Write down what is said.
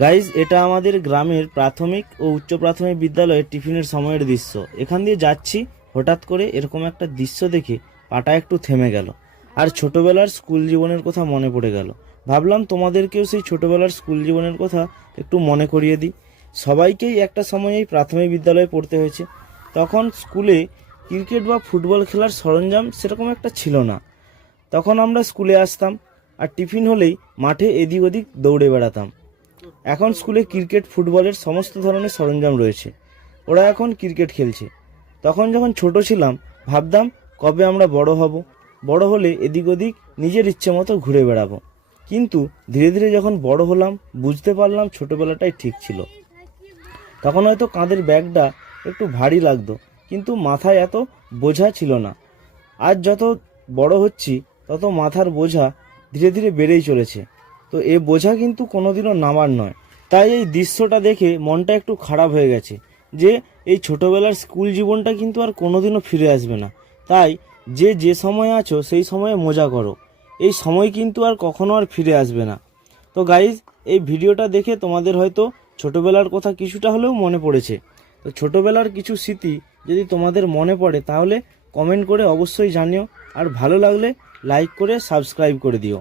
Guys, এটা আমাদের গ্রামের প্রাথমিক ও উচ্চ প্রাথমিক বিদ্যালয়ের টিফিনের সময়ের দৃশ্য। এখান দিয়ে যাচ্ছি, হঠাৎ করে এরকম একটা দৃশ্য দেখে পাটা একটু থেমে গেল, আর ছোটবেলার স্কুল জীবনের কথা মনে পড়ে গেল। ভাবলাম তোমাদেরকেও সেই ছোটবেলার স্কুল জীবনের কথা একটু মনে করিয়ে দিই। সবাইকেই একটা সময়েই প্রাথমিক বিদ্যালয়ে পড়তে হয়েছে। তখন স্কুলে ক্রিকেট বা ফুটবল খেলার সরঞ্জাম সেরকম একটা ছিল না। তখন আমরা স্কুলে আসতাম, আর টিফিন হলেই মাঠে এদিক ওদিক দৌড়ে বেড়াতাম। এখন স্কুলে ক্রিকেট ফুটবলের সমস্ত ধরনের সরঞ্জাম রয়েছে, ওরা এখন ক্রিকেট খেলছে। তখন যখন ছোট ছিলাম ভাবতাম কবে আমরা বড় হব, বড় হলে এদিক ওদিক নিজের ইচ্ছে মতো ঘুরে বেড়াবো। কিন্তু ধীরে ধীরে যখন বড় হলাম বুঝতে পারলাম ছোটবেলাটাই ঠিক ছিল। তখন হয়তো কাঁধের ব্যাগটা একটু ভারী লাগতো, কিন্তু মাথায় এত বোঝা ছিল না। আজ যত বড় হচ্ছি তত মাথার বোঝা ধীরে ধীরে বেড়েই চলেছে। তো এ বোঝা কিন্তু কোনোদিনও নামার নয়। তাই এই দৃশ্যটা দেখে মনটা একটু খারাপ হয়ে গেছে যে এই ছোটবেলার স্কুল জীবনটা কিন্তু আর কোনোদিনও ফিরে আসবে না। তাই যে সময়ে আছো সেই সময়ে মজা করো, এই সময় কিন্তু আর কখনো আর ফিরে আসবে না। তো গাইজ, এই ভিডিওটা দেখে তোমাদের হয়তো ছোটবেলার কথা কিছুটা হলেও মনে পড়েছে। তো ছোটবেলার কিছু স্মৃতি যদি তোমাদের মনে পড়ে তাহলে কমেন্ট করে অবশ্যই জানিও, আর ভালো লাগলে লাইক করে সাবস্ক্রাইব করে দিও।